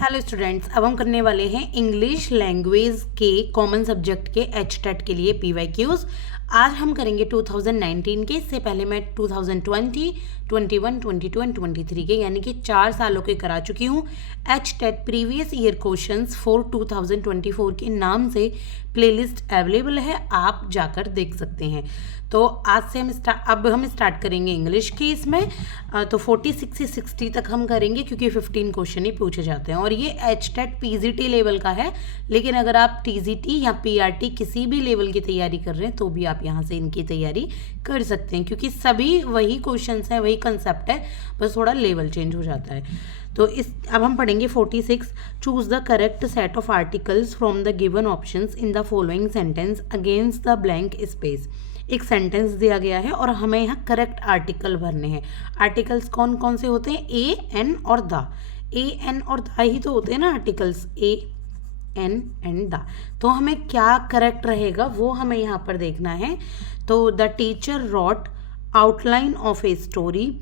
Hello students, अब हम करने वाले हैं इंग्लिश लैंग्वेज के कॉमन सब्जेक्ट के एचटेट के लिए पीवाईक्यूज। आज हम करेंगे 2019 के। इससे पहले मैं 2020, 21, 22 एंड 23 के यानी कि 4 सालों के करा चुकी हूँ। HTET previous year questions for 2024 के नाम से प्लेलिस्ट अवेलेबल है, आप जाकर देख सकते हैं। तो आज से हम स्टार्ट करेंगे इंग्लिश के। इसमें तो 46 से 60 तक हम करेंगे क्योंकि 15 क्वेश्चन ही पूछे जाते हैं और ये एचटेट पीजीटी लेवल का है। लेकिन अगर आप टीजीटी या पीआरटी किसी भी लेवल की तैयारी कर रहे हैं तो भी आप यहाँ से इनकी तैयारी कर सकते हैं क्योंकि सभी वही क्वेश्चंस हैं, वही कंसेप्ट है, बस थोड़ा लेवल चेंज हो जाता है। तो अब हम पढ़ेंगे 46। Choose the correct set of articles from the given options in the following sentence against the blank space. एक सेंटेंस दिया गया है और हमें यहाँ करेक्ट आर्टिकल भरने हैं। आर्टिकल्स कौन कौन से होते हैं? ए, एन और द। ए, एन और द ही तो होते हैं ना articles, a, an and the. तो हमें क्या करेक्ट रहेगा वो हमें यहाँ पर देखना है। तो the teacher wrote outline of a story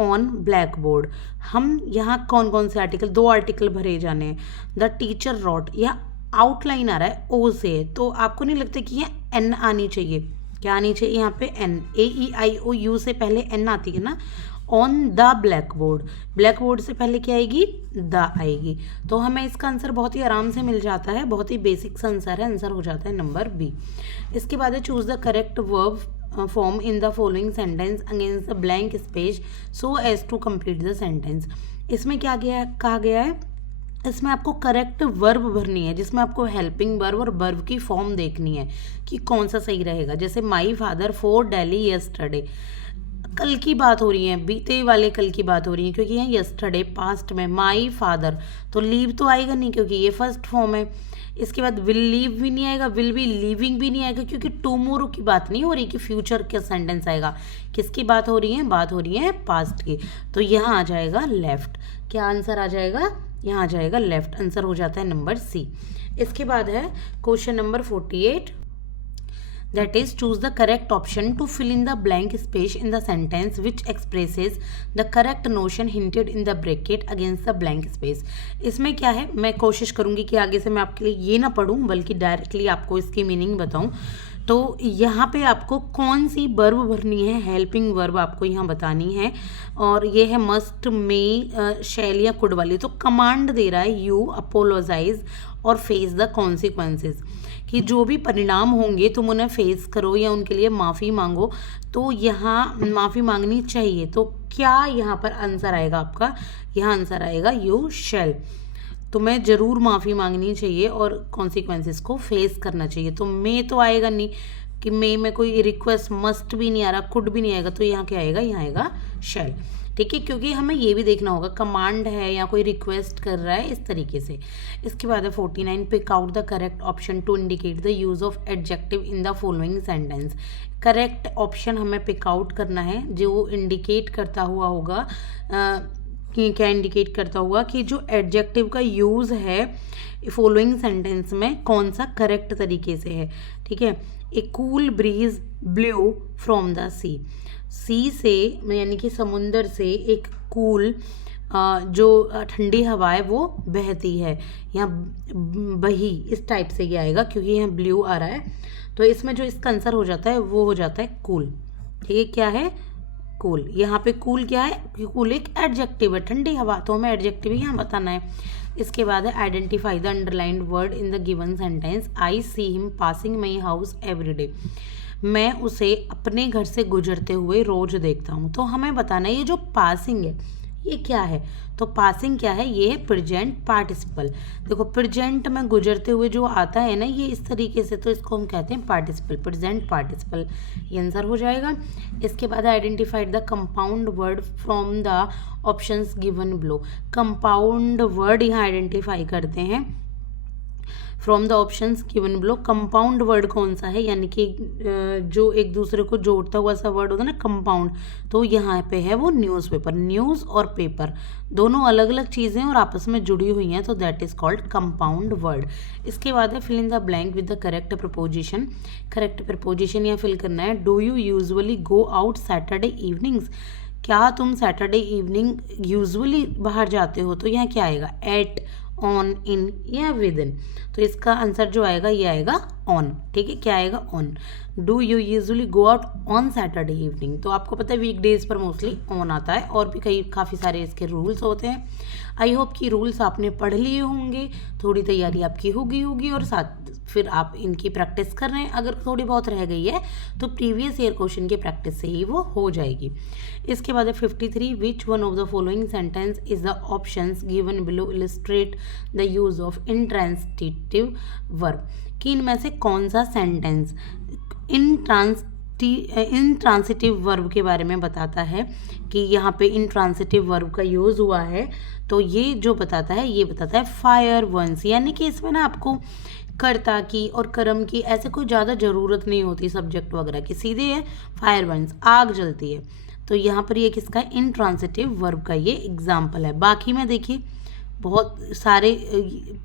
on black board. हम यहाँ कौन कौन से आर्टिकल, 2 आर्टिकल भरे जाने हैं। द टीचर रॉट, यह आउटलाइन आ रहा है ओ से, तो आपको नहीं लगता कि यह एन आनी चाहिए? क्या आनी चाहिए यहाँ पे? N. A E I O you से पहले एन आती है ना। On the black board, black board से पहले क्या आएगी? द आएगी। तो हमें इसका आंसर बहुत ही आराम से मिल जाता है, बहुत ही बेसिक सा आंसर है। आंसर हो जाता है नंबर बी। इसके बाद है choose the correct verb form in the following sentence against the blank space so as to complete the sentence. इसमें क्या कहा गया है? इसमें आपको करेक्ट वर्ब भरनी है जिसमें आपको हेल्पिंग वर्ब और वर्ब की फॉर्म देखनी है कि कौन सा सही रहेगा। जैसे my father for daily yesterday, कल की बात हो रही है, बीते वाले कल की बात हो रही है क्योंकि यहाँ यस्टरडे पास्ट में। माई फादर तो लीव तो आएगा नहीं क्योंकि ये फर्स्ट फॉर्म है। इसके बाद विल लीव भी नहीं आएगा, विल बी लिविंग भी नहीं आएगा क्योंकि टुमारो की बात नहीं हो रही कि फ्यूचर का सेंटेंस आएगा। किसकी बात हो रही है? बात हो रही है पास्ट की। तो यहाँ आ जाएगा लेफ्ट। क्या आंसर आ जाएगा? यहाँ आ जाएगा लेफ्ट। आंसर हो जाता है नंबर सी। इसके बाद है question number 48, that is choose the correct option to fill in the blank space in the sentence which expresses the correct notion hinted in the bracket against the blank space। इसमें क्या है, मैं कोशिश करूंगी कि आगे से मैं आपके लिए ये ना पढ़ूं बल्कि डायरेक्टली आपको इसकी मीनिंग बताऊं। तो यहाँ पे आपको कौन सी वर्ब भरनी है? हेल्पिंग वर्ब आपको यहाँ बतानी है और ये है मस्ट, मे, शैल या कुड वाली। तो कमांड दे रहा है यू अपोलोजाइज और फेस द कॉन्सिक्वेंसेज, कि जो भी परिणाम होंगे तुम उन्हें फेस करो या उनके लिए माफ़ी मांगो। तो यहाँ माफ़ी मांगनी चाहिए। तो क्या यहाँ पर आंसर आएगा आपका? यहाँ आंसर आएगा यू शैल। तुम्हें ज़रूर माफ़ी मांगनी चाहिए और कॉन्सिक्वेंसेस को फेस करना चाहिए। तो मे तो आएगा नहीं कि मे में कोई रिक्वेस्ट, मस्ट भी नहीं आ रहा, कुड भी नहीं आएगा। तो यहाँ क्या आएगा? यहाँ आएगा शैल। ठीक है, क्योंकि हमें ये भी देखना होगा कमांड है या कोई रिक्वेस्ट कर रहा है, इस तरीके से। इसके बाद है 49, pick out the correct option to indicate the use of adjective in the following sentence. Correct option हमें पिक आउट करना है जो इंडिकेट करता हुआ होगा कि क्या इंडिकेट करता हुआ कि जो एडजेक्टिव का यूज़ है फॉलोइंग सेंटेंस में कौन सा करेक्ट तरीके से है। ठीक है, a cool breeze blow from the sea. Sea से यानी कि समुंदर से एक कूल जो ठंडी हवा है वो बहती है। यहाँ बही इस टाइप से ये आएगा क्योंकि यहाँ ब्लू आ रहा है। तो इसमें जो इसका आंसर हो जाता है वो हो जाता है कूल। ठीक है, क्या है? कूल। यहाँ पे कूल क्या है? कूल एक एडजेक्टिव है, ठंडी हवा, तो हमें एडजेक्टिव ही यहाँ बताना है। इसके बाद है identify the underlined word in the given sentence. I see him passing my house every day. मैं उसे अपने घर से गुजरते हुए रोज देखता हूँ। तो हमें बताना है ये जो पासिंग है ये क्या है। तो पासिंग क्या है? ये है प्रेजेंट पार्टिसिपल। देखो प्रेजेंट में गुजरते हुए जो आता है ना ये इस तरीके से, तो इसको हम कहते हैं पार्टिसिपल, प्रेजेंट पार्टिसिपल। ये आंसर हो जाएगा। इसके बाद identified the compound word from the options given below. Compound word यहाँ आइडेंटिफाई करते हैं from the options given below. Compound word कौन सा है? यानी कि जो एक दूसरे को जोड़ता हुआ सा वर्ड होता है ना, कंपाउंड। तो यहाँ पे है वो न्यूज़पेपर। न्यूज़ और पेपर दोनों अलग अलग चीज़ें और आपस में जुड़ी हुई हैं, तो that is called compound word. इसके बाद है fill in the blank with the correct preposition. Correct preposition यहाँ फिल करना है। Do you usually go out Saturday evenings. क्या तुम सैटरडे इवनिंग यूजुअली बाहर जाते हो, तो यहाँ क्या आएगा, एट, ऑन, इन या विद इन। तो इसका आंसर जो आएगा ये आएगा ऑन। ठीक है, क्या आएगा, on. Do you usually go out on Saturday evening, तो आपको पता है वीकडेज पर मोस्टली ऑन आता है, और भी काफ़ी सारे इसके रूल्स होते हैं। आई होप कि रूल्स आपने पढ़ लिए होंगे, थोड़ी तैयारी आपकी होगी और साथ फिर आप इनकी प्रैक्टिस कर रहे हैं। अगर थोड़ी बहुत रह गई है तो प्रीवियस ईयर क्वेश्चन की प्रैक्टिस से ही वो हो जाएगी। इसके बाद है 53, विच one of the following sentence is the options given below illustrate the use of intransitive verb, कि इनमें से कौन सा सेंटेंस इंट्रांसिटिव वर्ब के बारे में बताता है, कि यहाँ पे इंट्रांसिटिव वर्ब का यूज़ हुआ है। तो ये जो बताता है ये बताता है फायर वंस, यानी कि इसमें ना आपको कर्ता की और कर्म की ऐसे कोई ज़्यादा ज़रूरत नहीं होती सब्जेक्ट वगैरह की, सीधे है फायर वंस, आग जलती है। तो यहाँ पर ये किसका है, इंट्रांसिटिव वर्ब का ये एग्जाम्पल है। बाकी में देखिए बहुत सारे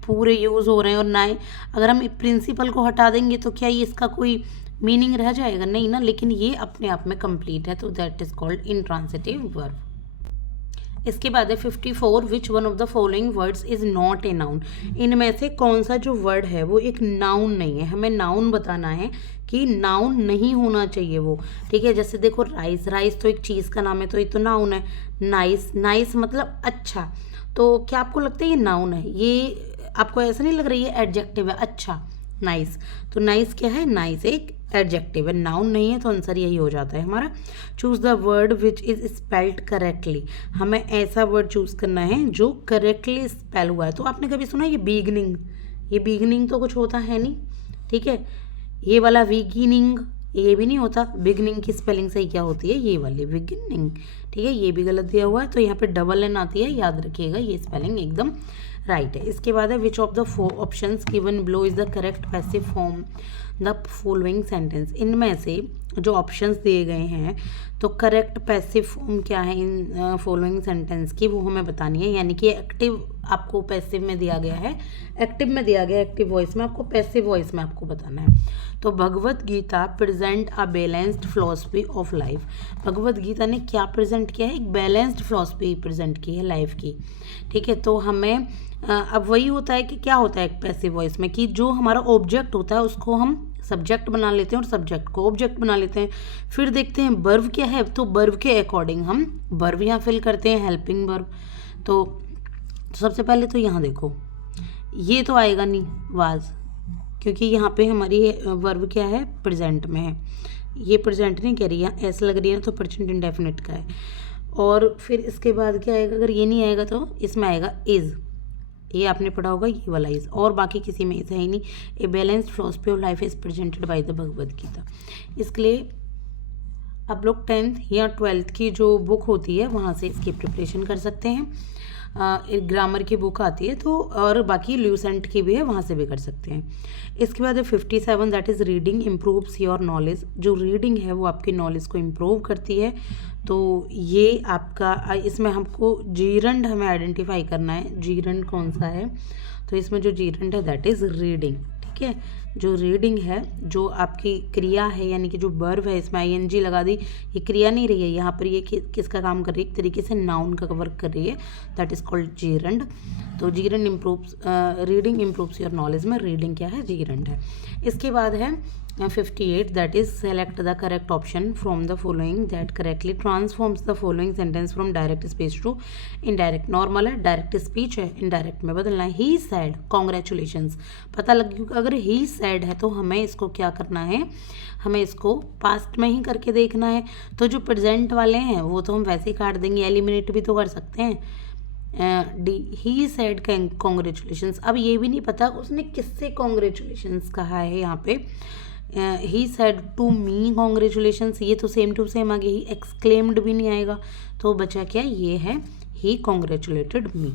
पूरे यूज़ हो रहे हैं, और ना अगर हम प्रिंसिपल को हटा देंगे तो क्या ये इसका कोई मीनिंग रह जाएगा, नहीं ना, लेकिन ये अपने आप में कंप्लीट है, तो that is called intransitive verb. इसके बाद है 54, विच one of the following words is not a noun, इनमें से कौन सा जो वर्ड है वो एक नाउन नहीं है। हमें नाउन बताना है कि नाउन नहीं होना चाहिए वो। ठीक है, जैसे देखो राइस, राइस तो एक चीज़ का नाम है, तो ये तो नाउन है। नाइस, नाइस मतलब अच्छा, तो क्या आपको लगता है ये नाउन है, ये आपको ऐसा नहीं लग रहा है एडजेक्टिव है, अच्छा नाइस, तो नाइस क्या है, नाइस एक एडजेक्टिव है, नाउन नहीं है, तो आंसर यही हो जाता है हमारा। Choose the word which is spelled correctly, हमें ऐसा वर्ड चूज करना है जो करेक्टली स्पेल हुआ है। तो आपने कभी सुना ये बिगनिंग, ये बिगनिंग तो कुछ होता है नहीं, ठीक है, ये वाला बिगिनिंग ये भी नहीं होता, बिगनिंग की स्पेलिंग सही क्या होती है, ये वाली बिगिनिंग। ठीक है, ये भी गलत दिया हुआ है, तो यहाँ पे डबल एन आती है, याद रखिएगा ये स्पेलिंग एकदम राइट है। इसके बाद है which of the four options given below is the correct passive form the following sentence, इनमें से जो ऑप्शंस दिए गए हैं तो करेक्ट पैसिव फॉर्म क्या है इन फॉलोइंग सेंटेंस की, वो हमें बतानी है। यानी कि एक्टिव आपको पैसिव में दिया गया है, एक्टिव में दिया गया एक्टिव वॉइस में, आपको पैसिव वॉइस में आपको बताना है। तो Bhagavad Gita present a balanced philosophy of life, Bhagavad Gita ने क्या प्रेजेंट किया है, एक बैलेंस्ड फिलॉसफी प्रेजेंट की है लाइफ की। ठीक है, तो हमें अब वही होता है कि क्या होता है एक पैसिव वॉइस में, कि जो हमारा ऑब्जेक्ट होता है उसको हम सब्जेक्ट बना लेते हैं और सब्जेक्ट को ऑब्जेक्ट बना लेते हैं। फिर देखते हैं वर्ब क्या है, तो वर्ब के अकॉर्डिंग हम वर्ब यहाँ फिल करते हैं, हेल्पिंग वर्ब। तो सबसे पहले तो यहाँ देखो ये तो आएगा नहीं वाज, क्योंकि यहाँ पे हमारी वर्ब क्या है, प्रेजेंट में है, ये प्रेजेंट नहीं कह रही है, ऐसा लग रही है ना, तो प्रेजेंट इंडेफिनिट का है। और फिर इसके बाद क्या आएगा, अगर ये नहीं आएगा तो इसमें आएगा इज़, ये आपने पढ़ा होगा ये वाला इज, और बाकी किसी में ऐसा ही नहीं। A balanced philosophy of life is presented by the Bhagavad Gita. इसके लिए आप लोग 10th या 12th की जो बुक होती है वहाँ से इसकी प्रिपरेशन कर सकते हैं। एक ग्रामर की बुक आती है तो, और बाकी ल्यूसेंट की भी है, वहाँ से भी कर सकते हैं। इसके बाद है 57, that is reading improves your knowledge, जो रीडिंग है वो आपकी नॉलेज को इम्प्रूव करती है। तो ये आपका, इसमें हमको जीरंड हमें आइडेंटिफाई करना है, जीरंड कौन सा है, तो इसमें जो जीरंड है दैट इज़ रीडिंग। ठीक है, जो रीडिंग है, जो आपकी क्रिया है, यानी कि जो वर्ब है, इसमें ING लगा दी, ये क्रिया नहीं रही है यहाँ पर, ये किसका काम कर रही है, एक तरीके से नाउन का वर्क कर रही है, दैट इज़ कॉल्ड जीरंड। तो gerund improves, reading improves your knowledge में रीडिंग क्या है, जीरंड है। इसके बाद है 58, that is select the correct option from the following that correctly transforms the following sentence from direct speech to indirect. Normal है, direct speech है, indirect में बदलना है। ही सैड कॉन्ग्रेचुलेशंस, पता लग गया, अगर ही सैड है तो हमें इसको क्या करना है, हमें इसको पास्ट में ही करके देखना है। तो जो प्रेजेंट वाले हैं वो तो हम वैसे ही काट देंगे, एलिमिनेट भी तो कर सकते हैं। डी, ही सैड कॉन्ग्रेचुलेशंस, अब ये भी नहीं पता उसने किससे कॉन्ग्रेचुलेशंस कहा है यहाँ पे, ही सैड टू मी कॉन्ग्रेचुलेशंस, ये तो सेम टू सेम आ गया, ही एक्सक्लेम्ड भी नहीं आएगा, तो बचा क्या, ये है ही कॉन्ग्रेचुलेटेड मी,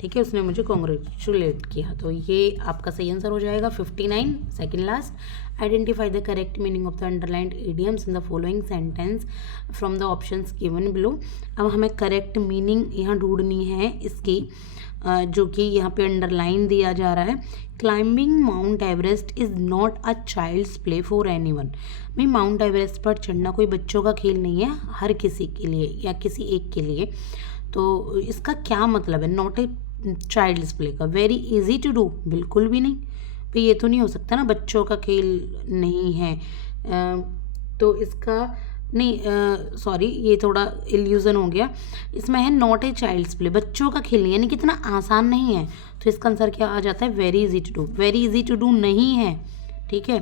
ठीक है, उसने मुझे कॉन्ग्रेचुलेट किया। तो ये आपका सही आंसर हो जाएगा 59, second last. Identify the correct meaning of the underlined idioms in the following sentence from the options given below. अब हमें करेक्ट मीनिंग यहाँ ढूंढनी है इसकी, जो कि यहाँ पे अंडरलाइन दिया जा रहा है। Climbing Mount Everest is not a child's play for anyone. भाई माउंट एवरेस्ट पर चढ़ना कोई बच्चों का खेल नहीं है, हर किसी के लिए या किसी एक के लिए। तो इसका क्या मतलब है नॉट ए चाइल्ड्स प्ले का? वेरी इजी टू डू, बिल्कुल भी नहीं भाई, ये तो नहीं हो सकता ना, बच्चों का खेल नहीं है। तो इसका नहीं, सॉरी ये थोड़ा इल्यूजन हो गया। इसमें है नॉट ए चाइल्ड्स प्ले, बच्चों का खेल नहीं, यानी कि इतना आसान नहीं है। तो इसका आंसर क्या आ जाता है? Very easy to do. Very easy to do नहीं है, ठीक है,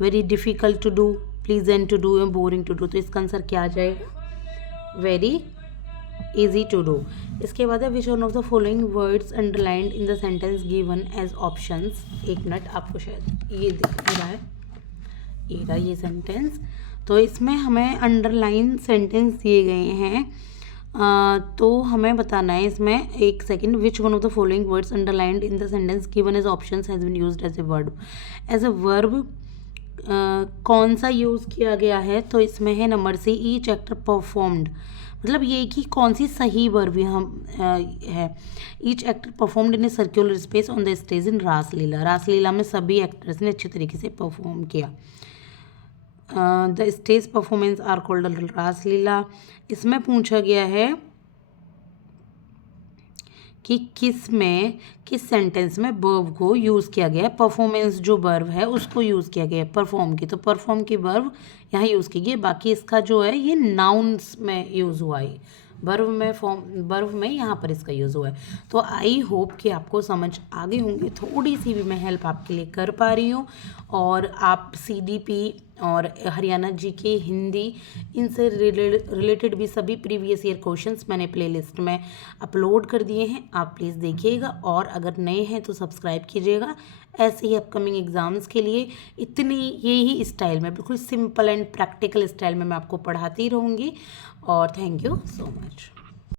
very difficult to do, pleasant to do या बोरिंग टू डू। तो इसका आंसर क्या आ जाएगा? Very easy to do. इसके बाद है which one of the following words underlined in the sentence given as options. एक मिनट, आपको शायद ये दिख रहा है, ये रहा ये सेंटेंस। तो इसमें हमें अंडरलाइन सेंटेंस दिए गए हैं, तो हमें बताना है इसमें, एक second, which one of the following words underlined in the sentence given as options has been used as a verb. As a verb कौन सा यूज़ किया गया है? तो इसमें है number C, each actor performed. मतलब ये कि कौन सी सही वर्ब यहाँ है। Each actor performed in a circular space on the stage in Raslila. Raslila में सभी एक्टर्स ने अच्छे तरीके से परफॉर्म किया। The stage performance are called Raslila. इसमें पूछा गया है कि किस सेंटेंस में वर्ब को यूज़ किया गया है। परफॉर्मेंस जो वर्ब है उसको यूज़ किया गया है परफॉर्म की, तो परफॉर्म की वर्ब यहाँ यूज़ की गई। बाकी इसका जो है ये नाउन्स में यूज़ हुआ है, वर्ब में यहाँ पर इसका यूज़ हुआ है। तो आई होप कि आपको समझ आ गई होंगी, थोड़ी सी भी मैं हेल्प आपके लिए कर पा रही हूँ। और आप CDP और हरियाणा GK हिंदी इनसे रिलेटेड भी सभी प्रीवियस ईयर क्वेश्चंस मैंने प्लेलिस्ट में अपलोड कर दिए हैं, आप प्लीज़ देखिएगा। और अगर नए हैं तो सब्सक्राइब कीजिएगा, ऐसे ही अपकमिंग एग्ज़ाम्स के लिए इतनी यही स्टाइल में, बिल्कुल सिंपल एंड प्रैक्टिकल स्टाइल में मैं आपको पढ़ाती रहूँगी। और थैंक यू सो मच।